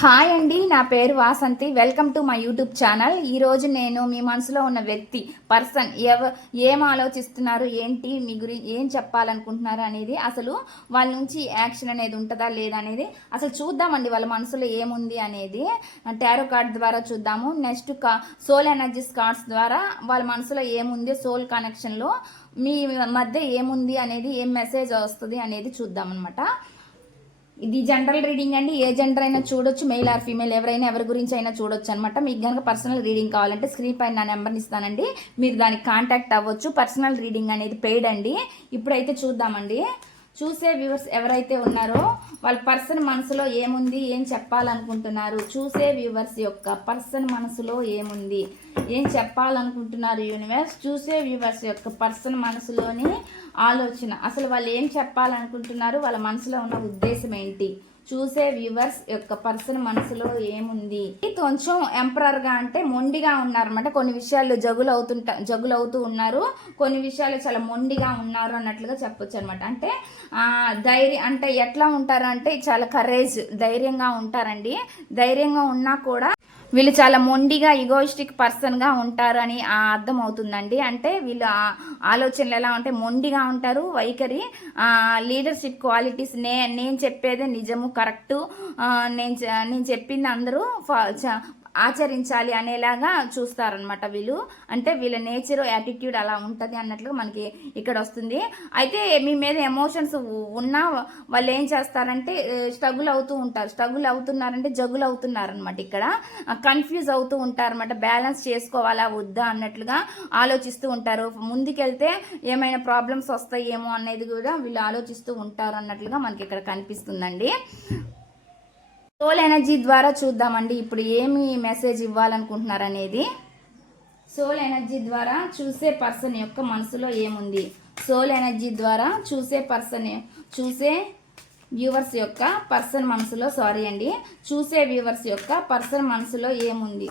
Hi అండి నా పేరు Vasanthi. Welcome to my YouTube channel. ఈరోజు నేను మీ మనసులో ఉన్న వ్యక్తి పర్సన్ ఎవ ఏం ఆలోచిస్తున్నారు ఏంటి మీ గురి ఏం చెప్పాలనుకుంటున్నారు అనేది అసలు వాళ్ళ నుంచి యాక్షన్ అనేది ఉంటుందా లేదా అనేది అసలు చూద్దామండి. వాళ్ళ మనసులో ఏముంది అనేది టారో కార్డ్ ద్వారా చూద్దాము. నెక్స్ట్ కా సోల్ ఎనర్జీస్ కార్డ్స్ ద్వారా వాళ్ళ మనసులో ఏముంది సోల్ కనెక్షన్లో మీ మధ్య ఏముంది అనేది ఏం మెసేజ్ వస్తుంది అనేది చూద్దాం అనమాట ఇది జనరల్ రీడింగ్ అండి. ఏ జెండర్ అయినా చూడొచ్చు. మెయిల్ ఆర్ ఫీమేల్ ఎవరైనా ఎవరి గురించి అయినా చూడొచ్చు అనమాట మీకు కనుక పర్సనల్ రీడింగ్ కావాలంటే స్క్రీన్ పైన నా నెంబర్ని ఇస్తానండి. మీరు దానికి కాంటాక్ట్ అవ్వచ్చు. పర్సనల్ రీడింగ్ అనేది పెయిడ్ అండి. ఇప్పుడైతే చూద్దామండి. చూసే వ్యూవర్స్ ఎవరైతే ఉన్నారో వాళ్ళ పర్సన్ మనసులో ఏముంది ఏం చెప్పాలనుకుంటున్నారు? చూసే వ్యూవర్స్ యొక్క పర్సన్ మనసులో ఏముంది ఏం చెప్పాలనుకుంటున్నారు యూనివర్స్? చూసే వ్యూవర్స్ యొక్క పర్సన్ మనసులోని ఆలోచన. అసలు వాళ్ళు ఏం చెప్పాలనుకుంటున్నారు? వాళ్ళ మనసులో ఉన్న ఉద్దేశం ఏంటి? చూసే వ్యూవర్స్ యొక్క పర్సన్ మనసులో ఏముంది? కొంచెం ఎంపరర్గా అంటే మొండిగా ఉన్నారన్నమాట. కొన్ని విషయాలు జగులు అవుతుంటా జగులు అవుతూ ఉన్నారు. కొన్ని విషయాలు చాలా మొండిగా ఉన్నారు అన్నట్లుగా చెప్పొచ్చు అనమాట అంటే ధైర్యం అంటే ఎట్లా ఉంటారు అంటే చాలా కరేజ్ ధైర్యంగా ఉంటారండి. ధైర్యంగా ఉన్నా కూడా వీళ్ళు చాలా మొండిగా ఈగోయిస్టిక్ పర్సన్గా ఉంటారు అని అర్థం అవుతుందండి. అంటే వీళ్ళు ఆలోచనలు ఎలా ఉంటే మొండిగా ఉంటారు. వైఖరి లీడర్షిప్ క్వాలిటీస్ నే నేను చెప్పేదే నిజము కరెక్టు. నేను నేను చెప్పింది అందరూ ఆచరించాలి అనేలాగా చూస్తారనమాట వీళ్ళు. అంటే వీళ్ళ నేచర్ యాటిట్యూడ్ అలా ఉంటుంది అన్నట్లుగా మనకి ఇక్కడ వస్తుంది. అయితే మీ మీద ఎమోషన్స్ ఉన్నా వాళ్ళు ఏం చేస్తారంటే స్ట్రగుల్ అవుతూ ఉంటారు. స్ట్రగుల్ అవుతున్నారంటే జగులు అవుతున్నారనమాట ఇక్కడ. కన్ఫ్యూజ్ అవుతూ ఉంటారనమాట బ్యాలెన్స్ చేసుకోవాలా వద్దా అన్నట్లుగా ఆలోచిస్తూ ఉంటారు. ముందుకెళ్తే ఏమైనా ప్రాబ్లమ్స్ వస్తాయేమో అనేది కూడా వీళ్ళు ఆలోచిస్తూ ఉంటారు అన్నట్లుగా మనకి ఇక్కడ కనిపిస్తుందండి. సోల్ ఎనర్జీ ద్వారా చూద్దామండి. ఇప్పుడు ఏమి మెసేజ్ ఇవ్వాలనుకుంటున్నారు అనేది సోల్ ఎనర్జీ ద్వారా చూసే పర్సన్ యొక్క మనసులో ఏముంది? సోల్ ఎనర్జీ ద్వారా చూసే పర్సన్ చూసే వ్యూవర్స్ యొక్క పర్సన్ మనసులో సారీ అండి చూసే వ్యూవర్స్ యొక్క పర్సన్ మనసులో ఏముంది?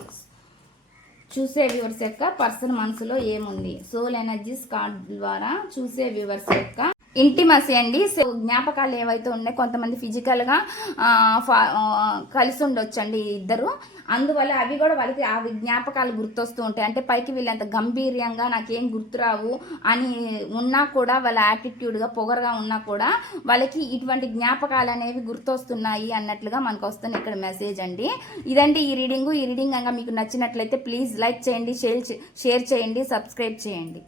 చూసే వ్యూవర్స్ యొక్క పర్సన్ మనసులో ఏముంది? సోల్ ఎనర్జీస్ కార్డ్ ద్వారా చూసే వ్యూవర్స్ యొక్క ఇంటిమసీ అండి. సో జ్ఞాపకాలు ఏవైతే ఉన్నాయి కొంతమంది ఫిజికల్గా కలిసి ఉండొచ్చు అండి ఇద్దరు. అందువల్ల అవి కూడా వాళ్ళకి ఆ జ్ఞాపకాలు గుర్తొస్తూ ఉంటాయి. అంటే పైకి వీళ్ళంత గంభీర్యంగా నాకేం గుర్తురావు అని ఉన్నా కూడా వాళ్ళ యాటిట్యూడ్గా పొగరగా ఉన్నా కూడా వాళ్ళకి ఇటువంటి జ్ఞాపకాలు అనేవి గుర్తొస్తున్నాయి అన్నట్లుగా మనకు వస్తుంది ఇక్కడ మెసేజ్ అండి. ఇదండి ఈ రీడింగు ఈ రీడింగ్ కనుక మీకు నచ్చినట్లయితే ప్లీజ్ లైక్ చేయండి షేర్ షేర్ చేయండి సబ్స్క్రైబ్ చేయండి.